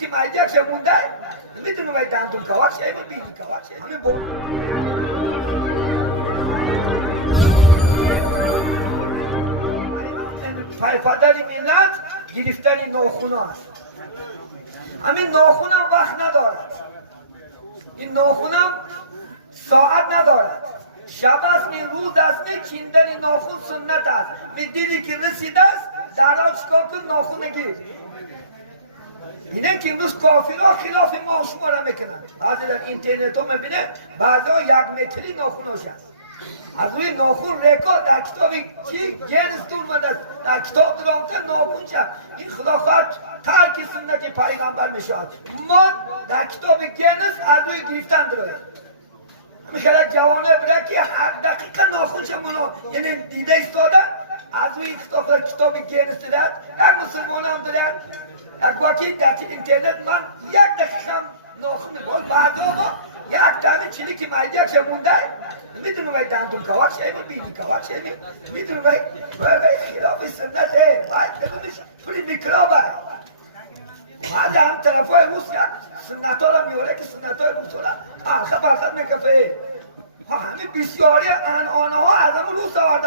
که مایده چه مونده میدونم باید دندون کواش همین بیدی کواش پدر ملت گرفتن ناخون است. همین ناخون هم وقت ندارد، این ناخون هم ساعت ندارد، شب است می روز است می چیندن ناخون سنت است. می دیدی که رسیده است درها چکار کن ناخون گیر. اینه که امروز کافرها خلاف ما شما را میکنن. بعضی در اینترنت ها میبینه بعضی ها 1 متری ناخوناش هست. از روی ناخون رکا در کتاب چی گرست اومده است، در کتاب درامته ناخون شد. این خلافت ترک سنت پیغمبر میشود. ما در کتاب گرست از روی گرفتن داریم. میخواد جوانه بره که هر دقیقه ناخون شمونو یعنی دیده ایستاده از روی کتاب گرست دارد. یک مسلمان هم دارد یک وقتی در اینترنت من 1 دقیقه هم ناخون باز بعدا با یک دانه چیزی که مایده چه مونده میدونم باید دندون کواش همین بیدی کواش همین میدونم باید خلاف سنته باید بدونش پولی میکرابه بعد هم طرف های روس یک سنت ها را میاره که سنت های روس ها الخه برخد میکفه همین بسیاری آنها از همون روس آورده